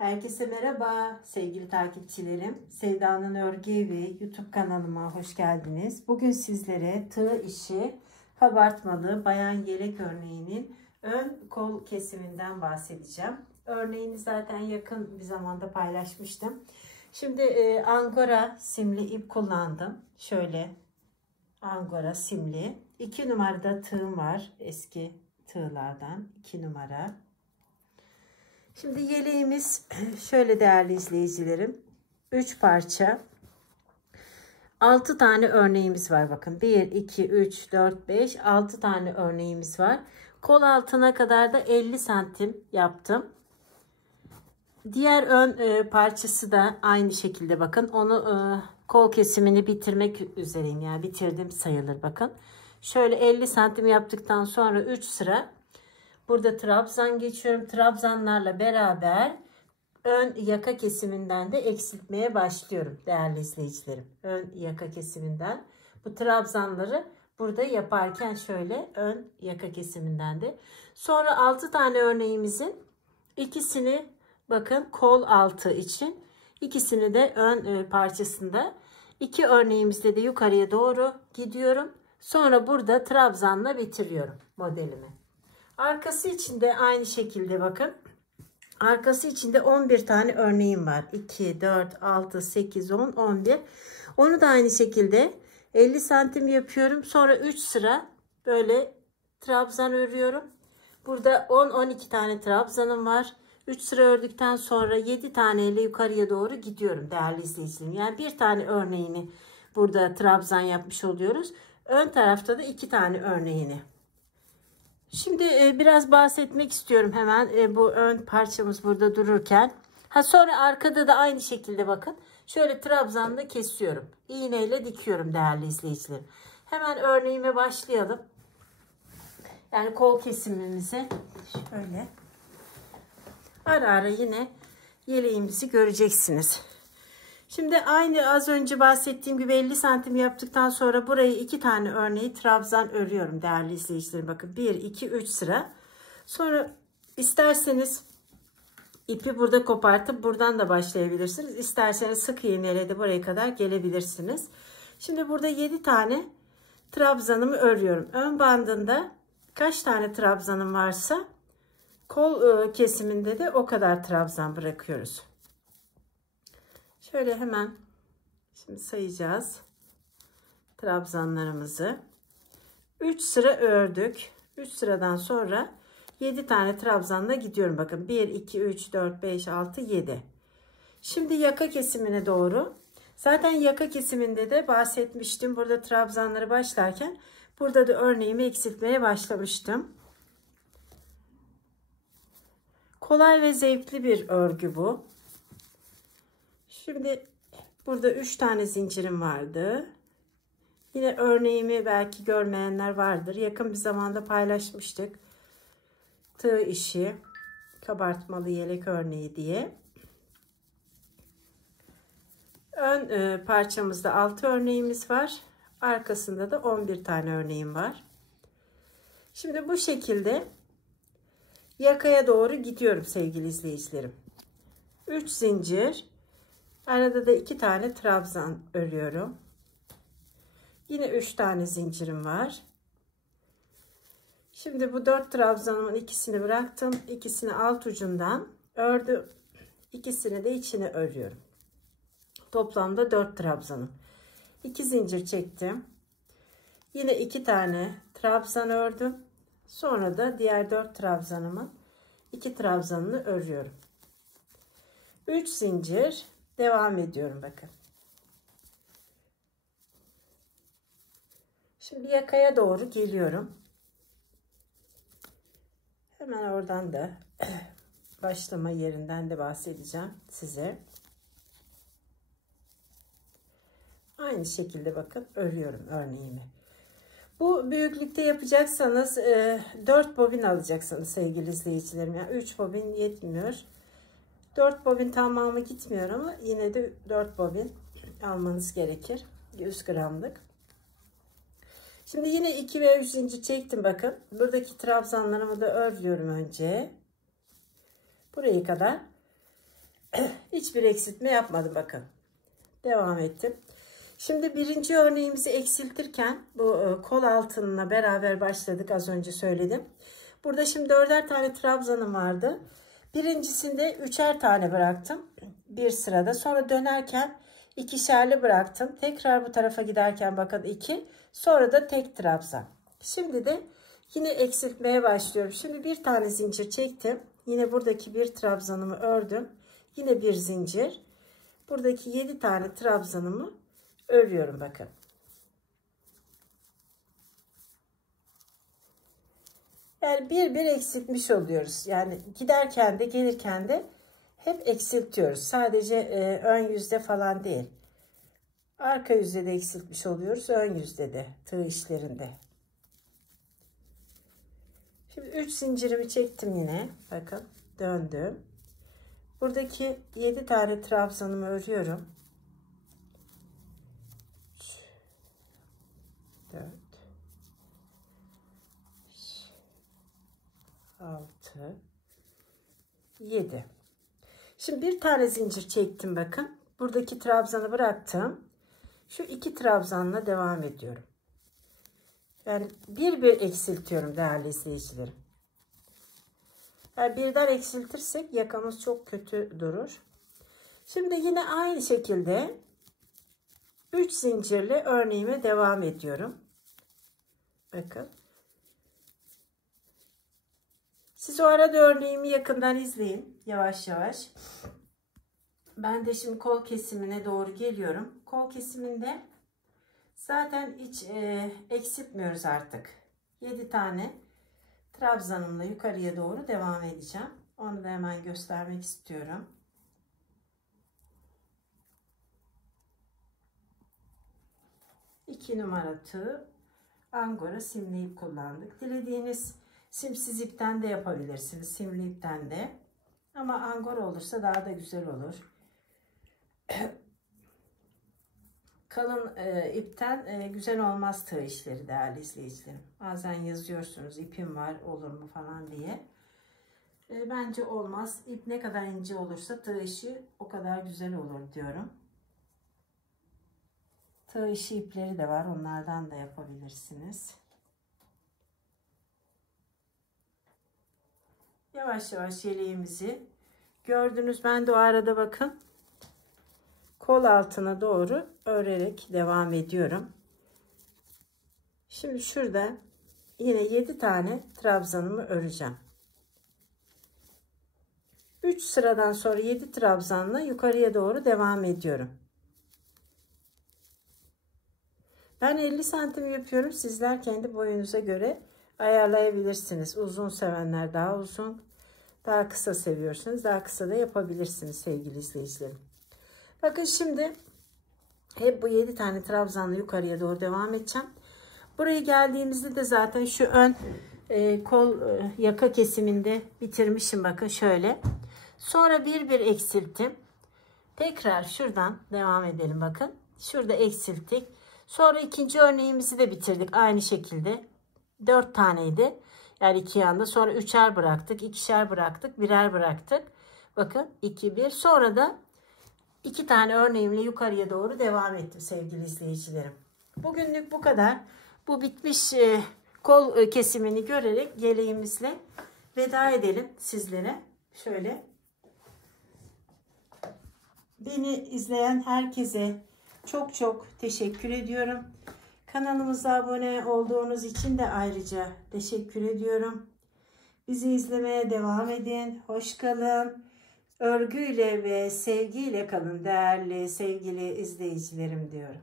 Herkese merhaba sevgili takipçilerim. Sevda'nın Örgü Evi YouTube kanalıma hoş geldiniz. Bugün sizlere tığ işi kabartmalı bayan yelek örneğinin ön kol kesiminden bahsedeceğim. Örneğini zaten yakın bir zamanda paylaşmıştım. Şimdi Angora simli ip kullandım. Şöyle Angora simli. 2 numarada tığım var. Eski tığlardan 2 numara. Şimdi yeleğimiz şöyle değerli izleyicilerim. 3 parça. 6 tane örneğimiz var. Bakın 1, 2, 3, 4, 5, 6 tane örneğimiz var. Kol altına kadar da 50 santim yaptım. Diğer ön parçası da aynı şekilde bakın. Onu kol kesimini bitirmek üzereyim. Yani bitirdim sayılır bakın. Şöyle 50 santim yaptıktan sonra 3 sıra. Burada trabzan geçiyorum. Trabzanlarla beraber ön yaka kesiminden de eksiltmeye başlıyorum değerli izleyicilerim. Ön yaka kesiminden bu trabzanları burada yaparken şöyle ön yaka kesiminden de. Sonra 6 tane örneğimizin ikisini bakın kol altı için, ikisini de ön parçasında, 2 örneğimizde de yukarıya doğru gidiyorum. Sonra burada trabzanla bitiriyorum modelimi. Arkası için de aynı şekilde bakın. Arkası için de 11 tane örneğim var. 2, 4, 6, 8, 10, 11. Onu da aynı şekilde 50 santim yapıyorum. Sonra 3 sıra böyle trabzan örüyorum. Burada 10-12 tane trabzanım var. 3 sıra ördükten sonra 7 tane ile yukarıya doğru gidiyorum değerli izleyicilerim. Yani bir tane örneğini burada trabzan yapmış oluyoruz. Ön tarafta da 2 tane örneğini. Şimdi biraz bahsetmek istiyorum hemen bu ön parçamız burada dururken. Sonra arkada da aynı şekilde bakın. Şöyle trabzanla kesiyorum. İğneyle dikiyorum değerli izleyicilerim. Hemen örneğime başlayalım. Yani kol kesimimizi şöyle ara ara yine yeleğimizi göreceksiniz. Şimdi aynı az önce bahsettiğim gibi 50 santim yaptıktan sonra burayı 2 tane örneği trabzan örüyorum değerli izleyicilerim. Bakın 1, 2, 3 sıra. Sonra isterseniz ipi burada kopartıp buradan da başlayabilirsiniz. İsterseniz sık iğneyle de buraya kadar gelebilirsiniz. Şimdi burada 7 tane trabzanımı örüyorum. Ön bandında kaç tane trabzanım varsa kol kesiminde de o kadar trabzan bırakıyoruz. Şöyle hemen şimdi sayacağız trabzanlarımızı. 3 sıra ördük. 3 sıradan sonra 7 tane trabzanla gidiyorum. Bakın 1, 2, 3, 4, 5, 6, 7. Şimdi yaka kesimine doğru. Zaten yaka kesiminde de bahsetmiştim. Burada trabzanları başlarken burada da örneğimi eksiltmeye başlamıştım. Kolay ve zevkli bir örgü bu. Şimdi burada 3 tane zincirim vardı. Yine örneğimi belki görmeyenler vardır. Yakın bir zamanda paylaşmıştık. Tığ işi, kabartmalı yelek örneği diye. Ön parçamızda 6 örneğimiz var. Arkasında da 11 tane örneğim var. Şimdi bu şekilde yakaya doğru gidiyorum sevgili izleyicilerim. 3 zincir. Arada da 2 tane trabzan örüyorum. Yine 3 tane zincirim var. Şimdi bu 4 trabzanımın ikisini bıraktım. İkisini alt ucundan ördüm. İkisini de içine örüyorum. Toplamda 4 trabzanım. 2 zincir çektim. Yine 2 tane trabzan ördüm. Sonra da diğer 4 trabzanımın 2 trabzanını örüyorum. 3 zincir. Devam ediyorum bakın. Şimdi yakaya doğru geliyorum. Hemen oradan da başlama yerinden de bahsedeceğim size. Aynı şekilde bakın örüyorum örneğimi. Bu büyüklükte yapacaksanız 4 bobin alacaksınız sevgili izleyicilerim. Yani 3 bobin yetmiyor. 4 bobin tamamı gitmiyor ama yine de 4 bobin almanız gerekir. 100 gramlık. Şimdi yine 2 ve 3 zincir çektim bakın. Buradaki trabzanlarımı da örüyorum önce. Buraya kadar. Hiçbir eksiltme yapmadım bakın. Devam ettim. Şimdi birinci örneğimizi eksiltirken bu kol altınla beraber başladık, az önce söyledim. Burada şimdi 4'er tane trabzanım vardı. Birincisinde 3'er tane bıraktım bir sırada. Sonra dönerken 2'şerli bıraktım. Tekrar bu tarafa giderken bakın 2. Sonra da tek trabzan. Şimdi de yine eksiltmeye başlıyorum. Şimdi bir tane zincir çektim. Yine buradaki bir trabzanımı ördüm. Yine bir zincir. Buradaki 7 tane trabzanımı örüyorum bakın. Yani bir eksiltmiş oluyoruz. Yani giderken de gelirken de hep eksiltiyoruz. Sadece ön yüzde falan değil. Arka yüzde de eksiltmiş oluyoruz. Ön yüzde de, tığ işlerinde. Şimdi 3 zincirimi çektim yine. Bakın döndüm. Buradaki 7 tane trabzanımı örüyorum. 3, 4, 5, 6, 7. Şimdi bir tane zincir çektim bakın. Buradaki trabzanı bıraktım. Şu 2 trabzanla devam ediyorum. Yani bir eksiltiyorum değerli izleyicilerim. Yani birden eksiltirsek yakamız çok kötü durur. Şimdi yine aynı şekilde 3 zincirle örneğime devam ediyorum. Bakın. Siz o arada örneğimi yakından izleyin. Yavaş yavaş. Ben de şimdi kol kesimine doğru geliyorum. Kol kesiminde zaten hiç eksiltmiyoruz artık. 7 tane trabzanımla yukarıya doğru devam edeceğim. Onu da hemen göstermek istiyorum. İki numara tığ, angora simli ip kullandık. Dilediğiniz simsiz ipten de yapabilirsiniz. Simli ipten de. Ama angora olursa daha da güzel olur. Kalın ipten güzel olmaz tığ işleri değerli izleyicilerim. Bazen yazıyorsunuz ipim var olur mu falan diye. Bence olmaz. İp ne kadar ince olursa tığ işi o kadar güzel olur diyorum. Tığ işi ipleri de var. Onlardan da yapabilirsiniz. Yavaş yavaş yeleğimizi gördünüz. Ben de o arada bakın kol altına doğru örerek devam ediyorum. Şimdi şurada yine 7 tane trabzanımı öreceğim. 3 sıradan sonra 7 trabzanla yukarıya doğru devam ediyorum. Ben 50 santim yapıyorum. Sizler kendi boyunuza göre ayarlayabilirsiniz. Uzun sevenler daha uzun, daha kısa seviyorsanız daha kısa da yapabilirsiniz sevgili izleyicilerim. Bakın şimdi hep bu 7 tane trabzanla yukarıya doğru devam edeceğim. Buraya geldiğimizde de zaten şu ön kol yaka kesiminde bitirmişim bakın şöyle. Sonra bir eksilttim. Tekrar şuradan devam edelim bakın. Şurada eksilttik. Sonra ikinci örneğimizi de bitirdik aynı şekilde. 4 taneydi. Yani iki yanda. Sonra 3'er bıraktık, 2'şer bıraktık, 1'er bıraktık. Bakın 2 1. Sonra da 2 tane örneğimle yukarıya doğru devam ettim sevgili izleyicilerim. Bugünlük bu kadar. Bu bitmiş kol kesimini görerek yeleğimizle veda edelim sizlere. Şöyle. Beni izleyen herkese çok teşekkür ediyorum. Kanalımıza abone olduğunuz için de ayrıca teşekkür ediyorum. Bizi izlemeye devam edin. Hoş kalın. Örgüyle ve sevgiyle kalın değerli sevgili izleyicilerim diyorum.